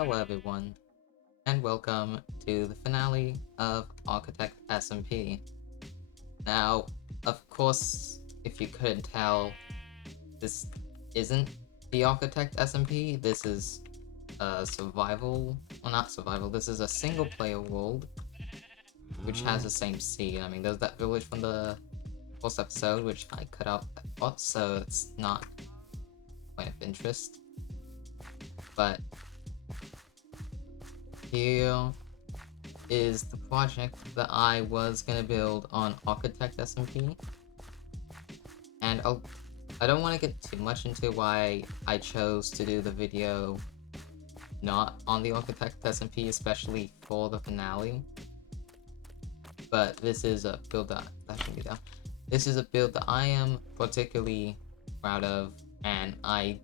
Hello everyone, and welcome to the finale of Architect SMP. Now, of course, if you couldn't tell, this isn't the Architect SMP, this is a survival, well not survival, this is a single player world, which has the same scene. I mean, there's that village from the first episode, which I cut out that part, so it's not a point of interest. But here is the project that I was gonna build on Architect SMP. And I don't want to get too much into why I chose to do the video not on the Architect SMP, especially for the finale. But this is a build that should be down. This is a build that I am particularly proud of, and I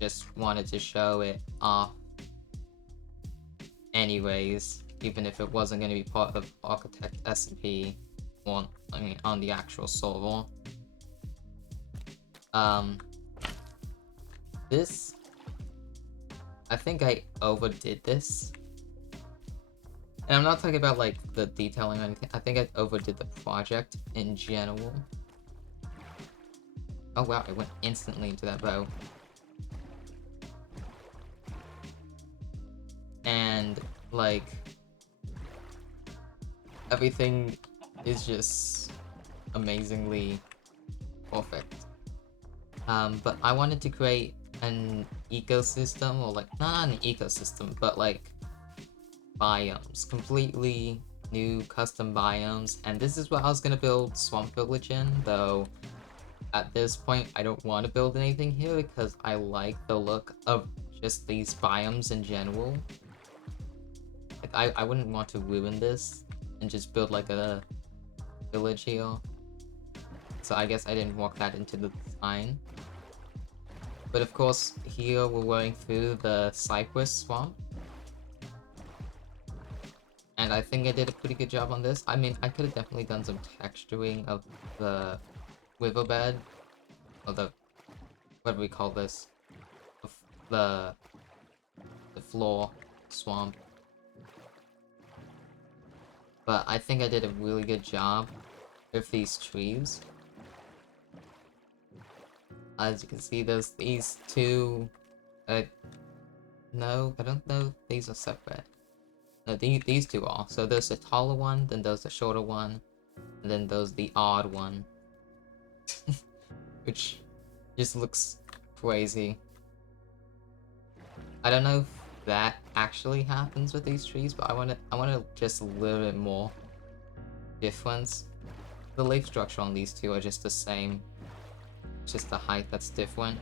just wanted to show it off anyways, even if it wasn't going to be part of Architect SMP, on the actual server. This, I think I overdid this. And I'm not talking about like the detailing or anything, I think I overdid the project in general. Oh wow, I went instantly into that bow. And like, everything is just amazingly perfect. But I wanted to create an ecosystem, or like, not an ecosystem, but like biomes, completely new custom biomes, and this is what I was gonna build Swamp Village in, though at this point I don't want to build anything here because I like the look of just these biomes in general. Like, I wouldn't want to ruin this and just build like a village here. So I guess I didn't work that into the design. But of course, here we're going through the cypress swamp. And I think I did a pretty good job on this. I mean, I could have definitely done some texturing of the riverbed. Or the... what do we call this? The floor swamp. But I think I did a really good job with these trees. As you can see, there's these two... no, I don't know if these are separate. No, these two are. So there's the taller one, then there's the shorter one, and then there's the odd one. Which just looks crazy. I don't know if that actually happens with these trees, but I want just a little bit more difference. The leaf structure on these two are just the same. It's just the height that's different.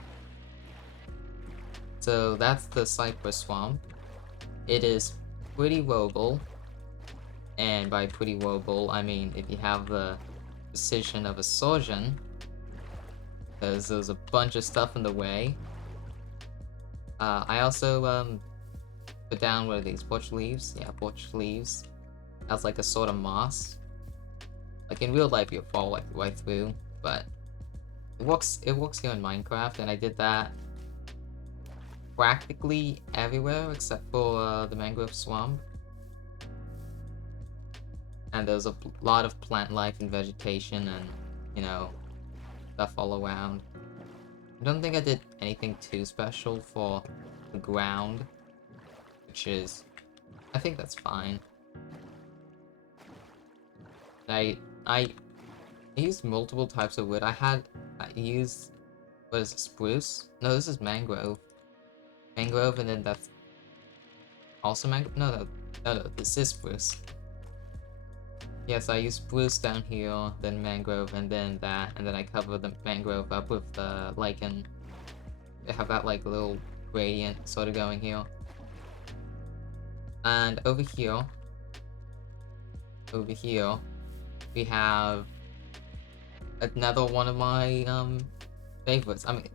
So that's the cypress swamp. It is pretty woable. And by pretty woable, I mean if you have the precision of a surgeon, because there's a bunch of stuff in the way. I also put down one of these birch leaves. Yeah, birch leaves. As like a sort of moss. Like in real life, you'll fall like right through, but it works here in Minecraft, and I did that practically everywhere except for the mangrove swamp. And there's a lot of plant life and vegetation and, you know, stuff all around. I don't think I did anything too special for the ground, which is, I think that's fine. I used multiple types of wood. I used, what is it, spruce? No, this is mangrove. Mangrove, and then that's also mangrove? No, this is spruce. Yes, I used spruce down here, then mangrove, and then that, and then I cover the mangrove up with the lichen. I have that like little gradient sort of going here. And over here, we have another one of my favorites. I mean,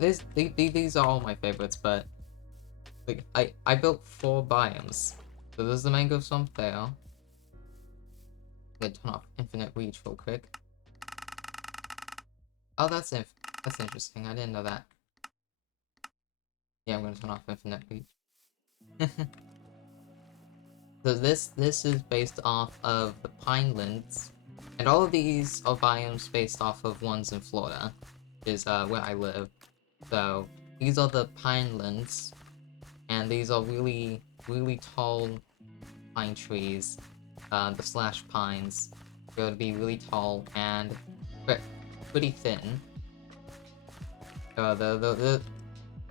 these are all my favorites, but like I built 4 biomes. So there's the mangrove swamp there. I'm gonna turn off infinite reach real quick. Oh, that's interesting. I didn't know that. Yeah, I'm gonna turn off infinite reach. So this is based off of the Pinelands, and all of these are biomes based off of ones in Florida, which is where I live. So these are the Pinelands, and these are really tall pine trees. The slash pines. They're gonna be really tall and pretty thin. The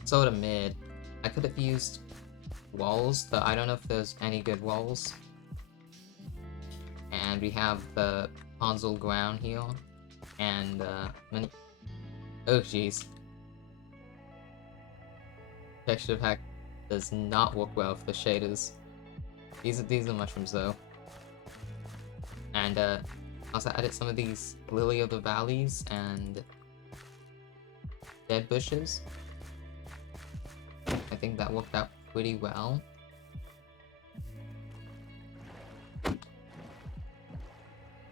sort of mid. I could have used walls, but I don't know if there's any good walls. And we have the console ground here, and many. Oh jeez. Texture pack does not work well with the shaders. These are mushrooms though. And also added some of these lily of the valleys and dead bushes. I think that worked out pretty well.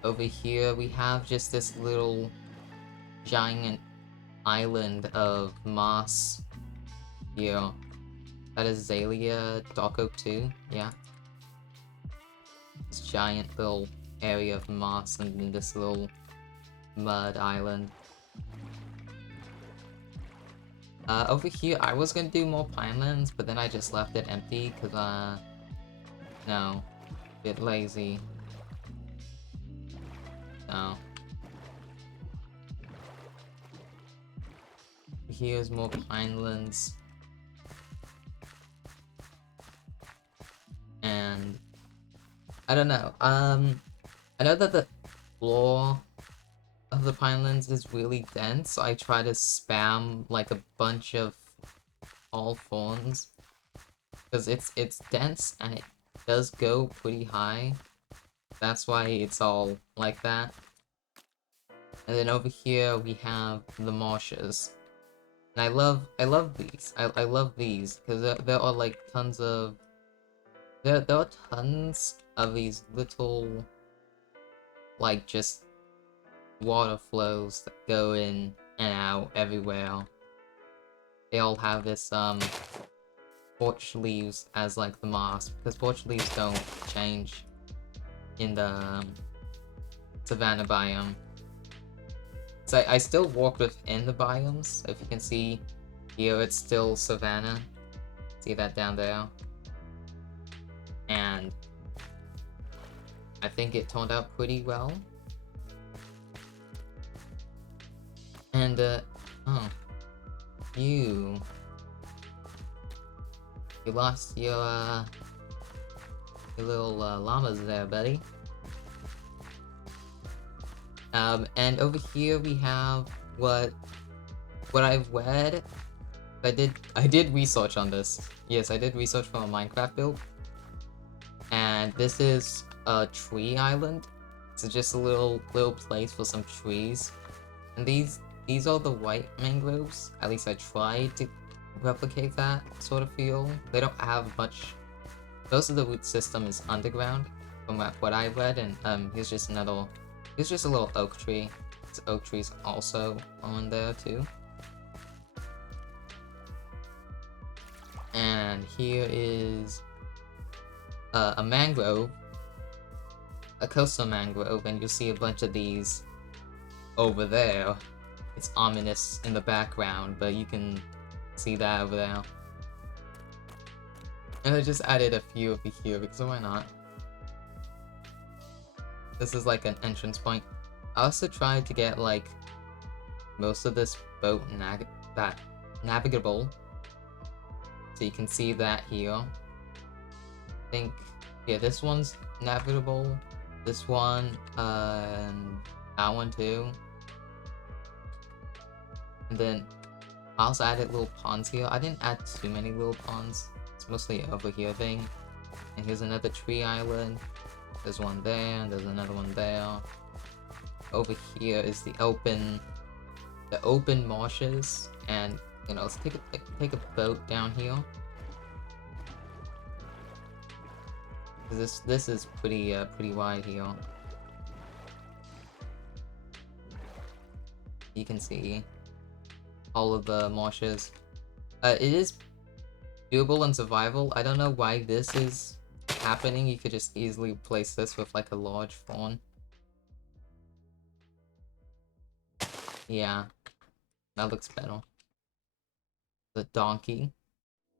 Over here we have just this little giant island of moss here. That is Azalea Dark Oak 2, yeah. This giant little area of moss and then this little mud island. Over here, I was gonna do more Pinelands, but then I just left it empty, cause, no. A bit lazy. No. Here's more Pinelands. And I don't know. I know that the floor of the Pinelands is really dense, so I try to spam like a bunch of all thorns. Because it's dense and it does go pretty high. That's why it's all like that. And then over here we have the marshes. And I love these. I love these because there are like tons of there are tons of these little like just water flows that go in and out everywhere. They all have this porch leaves as like the moss because porch leaves don't change in the savanna biome. So I still walk within the biomes. If you can see here, it's still savanna. See that down there? And I think it turned out pretty well. And oh, you lost your little llamas there, buddy. And over here we have what I've read. I did research on this. Yes, I did research for a Minecraft build. And this is a tree island. It's just a little place for some trees. And these are the white mangroves. At least I tried to replicate that sort of feel. They don't have much. Most of the root system is underground, from what I read. And here's just another. Here's just a little oak tree. This oak tree's also on there too. And here is a mangrove, a coastal mangrove, and you'll see a bunch of these over there. It's ominous in the background, but you can see that over there. And I just added a few over here because why not? This is like an entrance point. I also tried to get like most of this boat navigable. So you can see that here. I think, yeah, this one's navigable. This one, and that one too. And then I also added little ponds here. I didn't add too many little ponds. It's mostly over here thing. And here's another tree island. There's one there, and there's another one there. Over here is the open marshes, and you know, let's take a boat down here. This is pretty wide here. You can see all of the marshes. It is doable in survival. I don't know why this is happening, you could just easily replace this with like a large fawn. Yeah, that looks better. The donkey.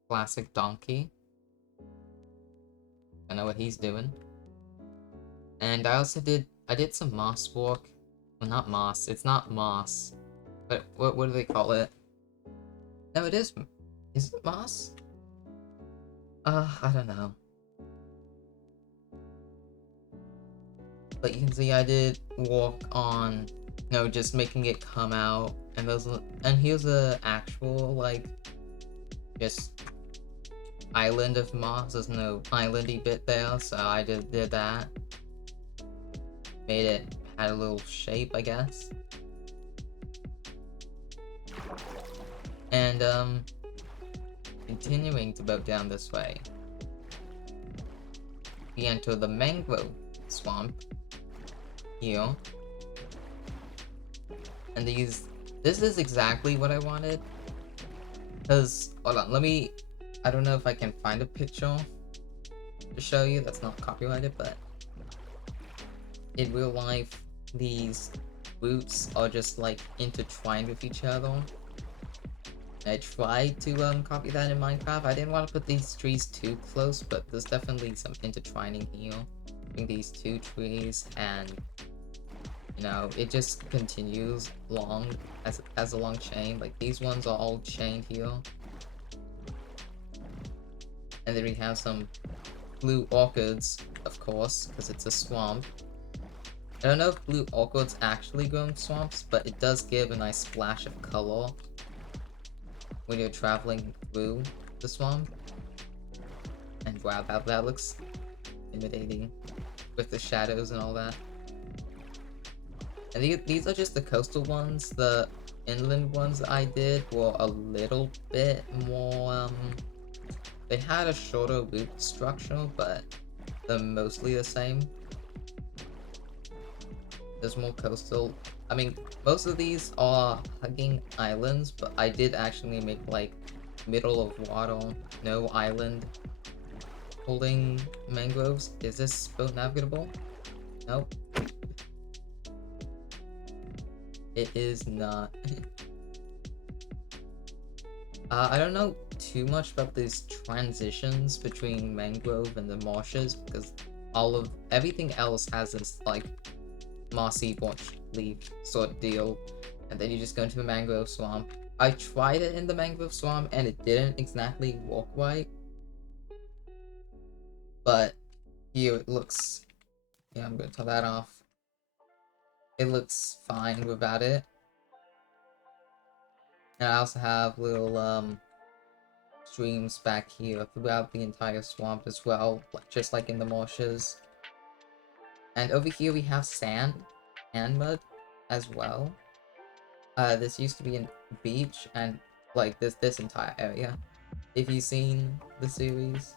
Classic donkey. I know what he's doing. And I also did some moss work. Well, not moss. It's not moss. But what do they call it? No, it is. Is it moss? I don't know. But you can see I did work on, just making it come out, and here's a actual like just island of moss. There's no islandy bit there, so I did that. Made it had a little shape, I guess. And continuing to boat down this way, we enter the mangrove swamp here. And this is exactly what I wanted. Because, hold on, I don't know if I can find a picture to show you that's not copyrighted, but in real life, these roots are just like intertwined with each other. I tried to copy that in Minecraft. I didn't want to put these trees too close, but there's definitely some intertwining here between these two trees, and it just continues long as a long chain. Like these ones are all chained here, and then we have some blue orchids, of course, because it's a swamp. I don't know if blue orchids actually grow in swamps, but it does give a nice splash of color when you're traveling through the swamp. And wow, that looks intimidating with the shadows and all that. And these are just the coastal ones. The inland ones that I did were a little bit more, they had a shorter root structure, but they're mostly the same. There's more coastal. I mean, most of these are hugging islands, but I did actually make like middle of water, no island holding mangroves. Is this boat navigable? Nope. It is not. I don't know too much about these transitions between mangrove and the marshes, because everything else has this like mossy bunch leaf sort of deal, and then you just go into the mangrove swamp. I tried it in the mangrove swamp and it didn't exactly work right, but here it looks, I'm gonna turn that off. It looks fine without it. And I also have little streams back here throughout the entire swamp as well, just like in the marshes. And over here we have sand and mud as well. This used to be a beach, and like this entire area, if you've seen the series,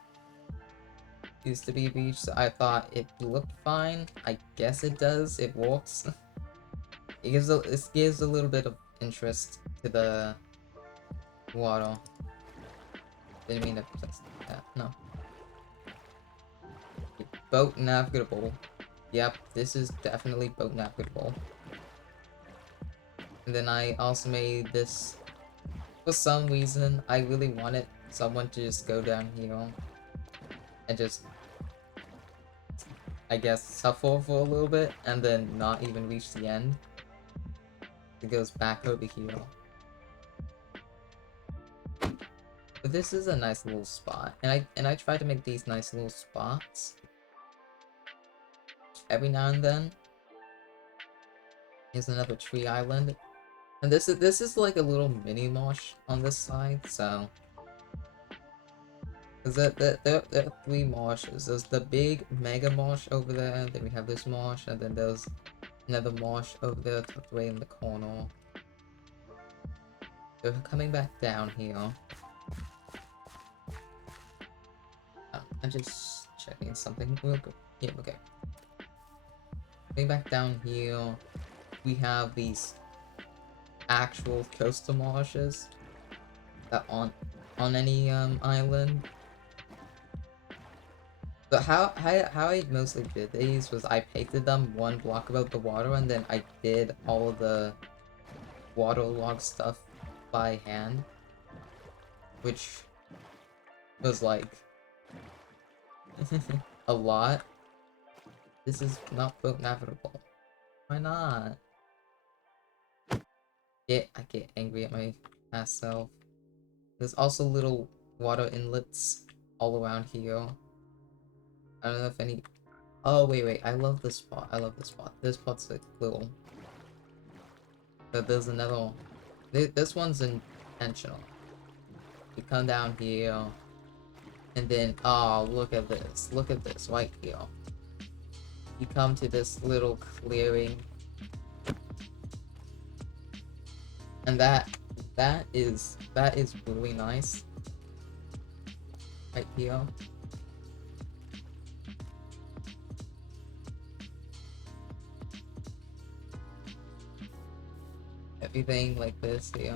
used to be a beach, so I thought it looked fine. I guess it does, it works. It gives a little bit of interest to the water. Didn't mean to place that, no. Boat navigable. Yep, this is definitely boat navigable. And then I also made this, for some reason, I really wanted someone to just go down here and just, I guess, suffer for a little bit and then not even reach the end. It goes back over here. But this is a nice little spot, and I try to make these nice little spots every now and then. Here's another tree island. And this is like a little mini marsh on this side, so there are three marshes. There's the big mega marsh over there, then we have this marsh, and then there's another marsh over there tucked away in the corner. So coming back down here. Oh, I'm just checking something real quick. Yeah, okay. Coming back down here, we have these actual coastal marshes that aren't on any island. So how I mostly did these was I painted them one block above the water, and then I did all of the waterlogged stuff by hand, which was like a lot. This is not boat navigable. Why not? I get angry at my past self. There's also little water inlets all around here. I don't know if any. Oh wait, I love this spot. I love this spot. This spot's like little. But there's another one. This one's intentional. You come down here, and then oh look at this. Look at this right here. You come to this little clearing, and that is really nice. Right here. Everything like this here.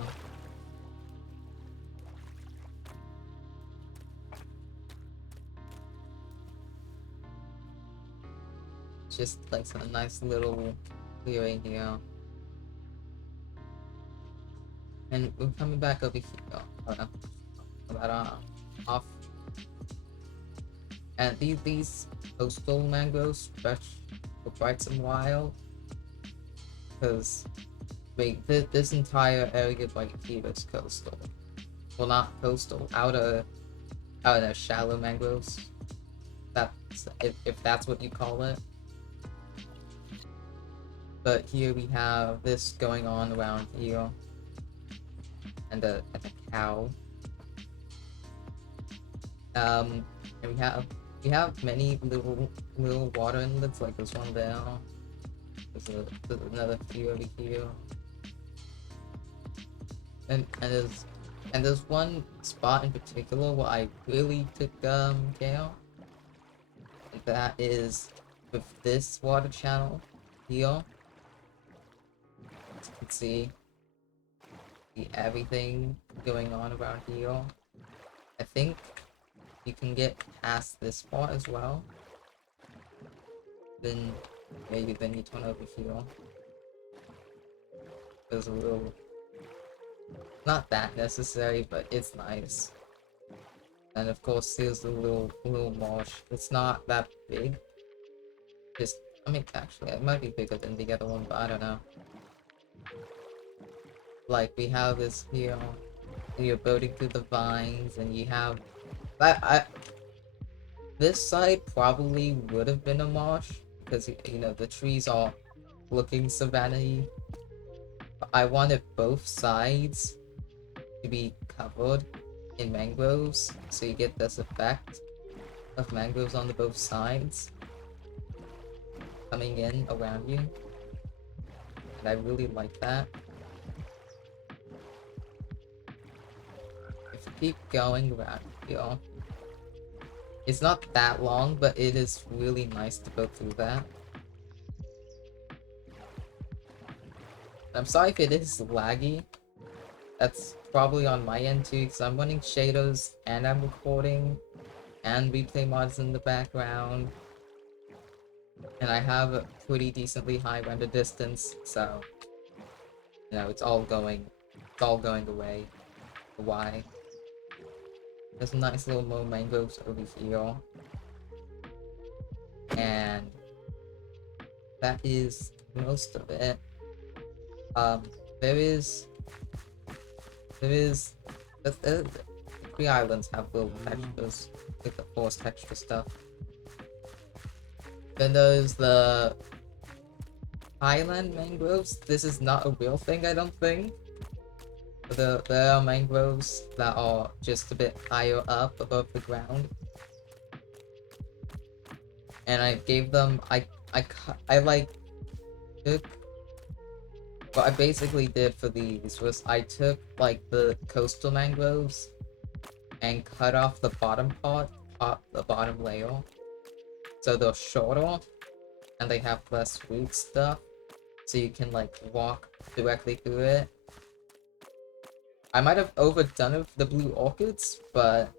Just like some nice little clearing here. And we're coming back over here. Oh no. That off. And these coastal mangroves stretch for quite some while. Because wait, this entire area right here is coastal. Well, not coastal, outer shallow mangroves. That's if that's what you call it. But here we have this going on around here, and a cow. And we have many little water inlets, like this one there. There's another few over here, and there's one spot in particular where I really took care. And that is with this water channel here. As you can see everything going on around here. I think you can get past this spot as well. Then maybe you turn over here. There's a little, not that necessary, but it's nice. And of course there's the little marsh. It's not that big. I mean, actually it might be bigger than the other one, but I don't know. Like we have this here, and you're boating through the vines, and you have this side probably would have been a marsh because you know the trees are looking savanna-y. I wanted both sides to be covered in mangroves, so you get this effect of mangroves on the both sides coming in around you, and I really like that. If you keep going around here, it's not that long, but it is really nice to go through that. I'm sorry if it is laggy. That's probably on my end too, because I'm running shaders and I'm recording and replay mods in the background. And I have a pretty decently high render distance, so you know it's all going away. Why? There's nice little more mangroves over here. And that is most of it. There is the three islands have little textures, like the forest texture stuff. Then there's the highland mangroves. This is not a real thing, I don't think. There are mangroves that are just a bit higher up above the ground, and I gave them what I basically did for these was I took like the coastal mangroves and cut off the bottom part, the bottom layer, so they're shorter and they have less root stuff, so you can like walk directly through it. I might have overdone it with the blue orchids, but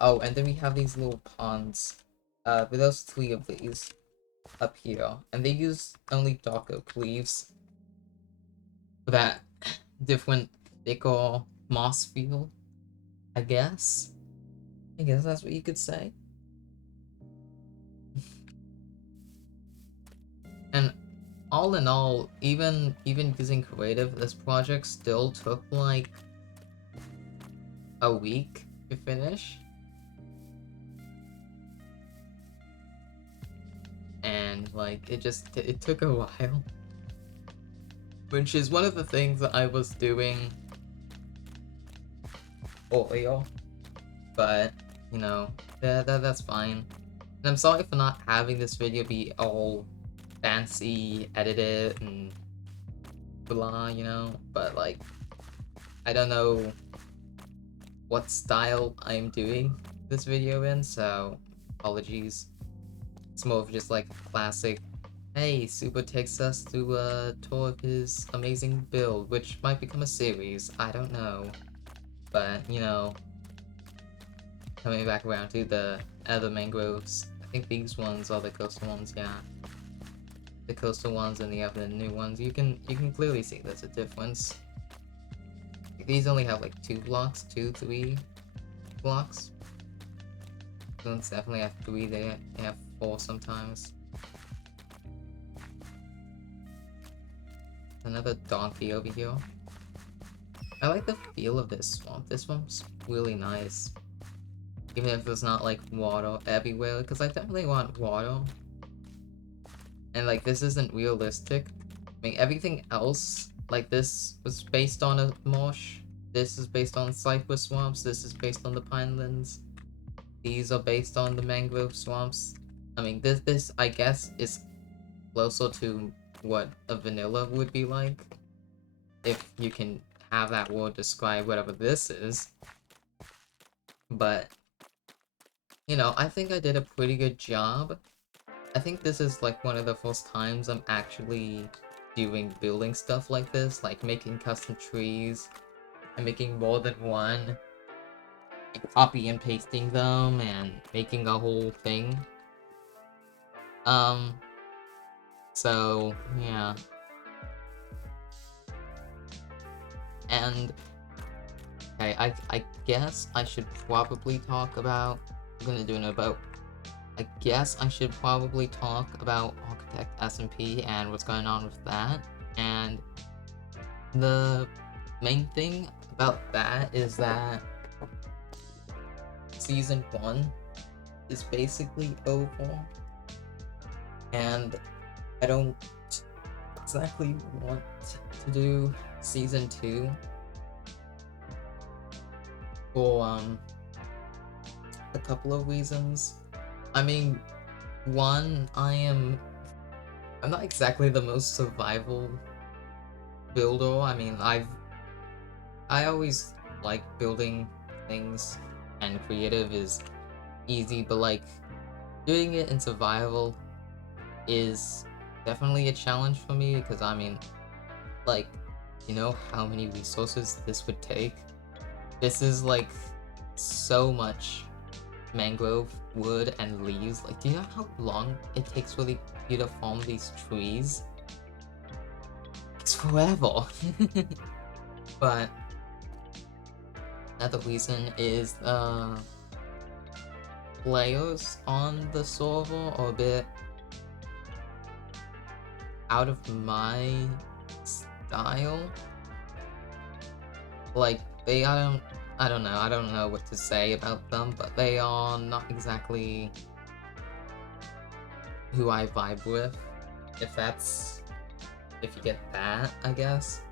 oh, and then we have these little ponds But there's 3 of these up here, and they use only dark oak leaves for that different thicker moss feel, I guess. I guess that's what you could say. And all in all, even using creative, this project still took like a week to finish. And like it took a while. Which is one of the things that I was doing earlier. But, you know, that's fine. And I'm sorry for not having this video be all fancy, edited, and blah, you know? But, like, I don't know what style I'm doing this video in, so apologies. It's more of just, like, classic, hey, Super takes us through a tour of his amazing build, which might become a series, I don't know. But, you know, coming back around to the other mangroves. I think these ones are the coastal ones, yeah. The coastal ones and the other new ones. You can clearly see there's a difference. These only have like 2 blocks, 2, 3 blocks. These ones definitely have 3, they have 4 sometimes. Another donkey over here. I like the feel of this swamp. This swamp's really nice. Even if there's not like water everywhere, because I definitely want water. And like this isn't realistic. I mean everything else, like this was based on a marsh. This is based on cypress swamps. This is based on the pinelands. These are based on the mangrove swamps. I mean this I guess is closer to what a vanilla would be like. If you can have that word describe whatever this is. But you know, I think I did a pretty good job. I think this is like one of the first times I'm actually doing building stuff like this, like making custom trees and making more than one, and copy and pasting them and making a whole thing. So yeah. And okay, I guess I should probably talk about I guess I should probably talk about Architect SMP and what's going on with that. And the main thing about that is that Season 1 is basically over. And I don't exactly want to do Season 2 for a couple of reasons. I mean, one, I'm not exactly the most survival builder. I mean, I always like building things, and creative is easy, but like doing it in survival is definitely a challenge for me, because I mean, like, you know how many resources this would take? This is like so much mangrove wood and leaves. Like, do you know how long it takes for you to farm these trees? It's forever. But another reason is players on the server are a bit out of my style. Like, I don't know what to say about them, but they are not exactly who I vibe with, if you get that, I guess.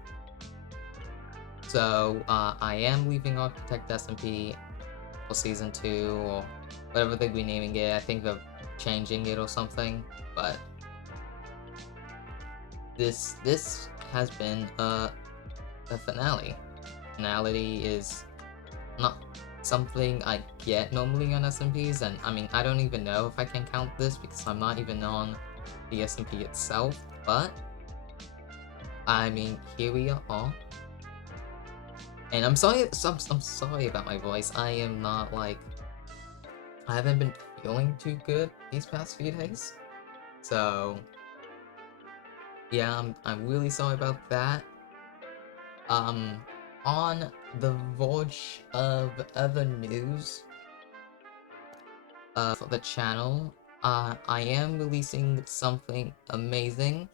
So, I am leaving Architect SMP for Season 2, or whatever they're renaming it. I think they're changing it or something, but this has been a finale. Finality is not something I get normally on SMPs, and I mean, I don't even know if I can count this because I'm not even on the SMP itself, but I mean, here we are. And I'm sorry about my voice. I am not like, I haven't been feeling too good these past few days. So yeah, I'm really sorry about that. On the verge of other news, for the channel, I am releasing something amazing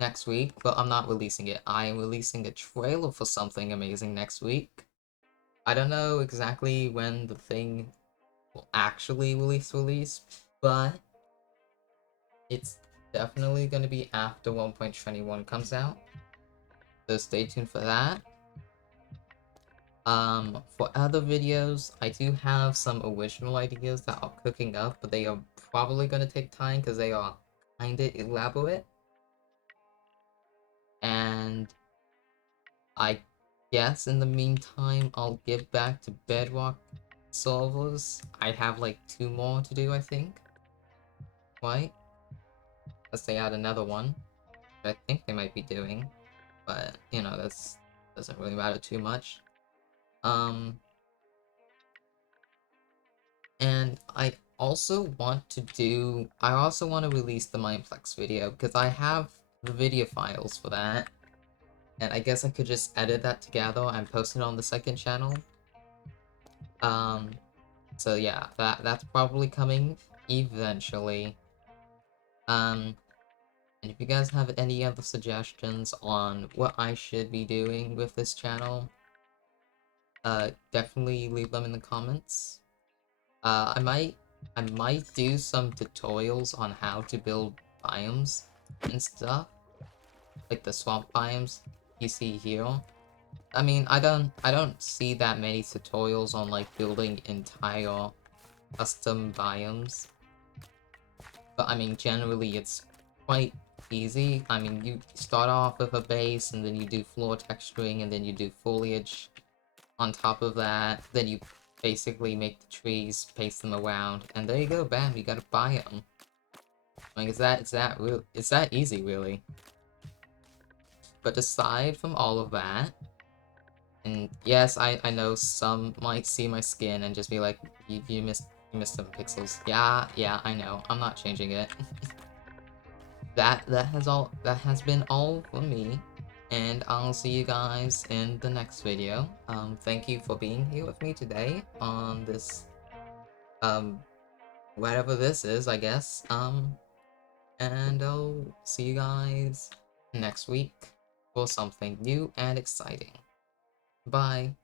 next week, but I'm not releasing it. I am releasing a trailer for something amazing next week. I don't know exactly when the thing will actually release, but it's definitely going to be after 1.21 comes out, so stay tuned for that. For other videos, I do have some original ideas that are cooking up, but they are probably going to take time because they are kinda elaborate. And I guess in the meantime, I'll get back to Bedrock servers. I have like 2 more to do, I think. Right? Unless they add another one, that I think they might be doing. But, you know, that's doesn't really matter too much. And I also want to release the Mineplex video, because I have the video files for that. And I guess I could just edit that together and post it on the second channel. So yeah, that's probably coming eventually. And if you guys have any other suggestions on what I should be doing with this channel, definitely leave them in the comments. I might do some tutorials on how to build biomes and stuff, like the swamp biomes you see here. I mean, I don't see that many tutorials on like building entire custom biomes, but I mean, generally it's quite easy. I mean, you start off with a base, and then you do floor texturing, and then you do foliage on top of that, then you basically make the trees, paste them around, and there you go, bam, you got a biome. Like, it's that easy, really. But aside from all of that, and yes, I know some might see my skin and just be like, you missed 7 pixels. Yeah, I know, I'm not changing it. that has been all for me, and I'll see you guys in the next video. Thank you for being here with me today on this, whatever this is, I guess. And I'll see you guys next week for something new and exciting. Bye.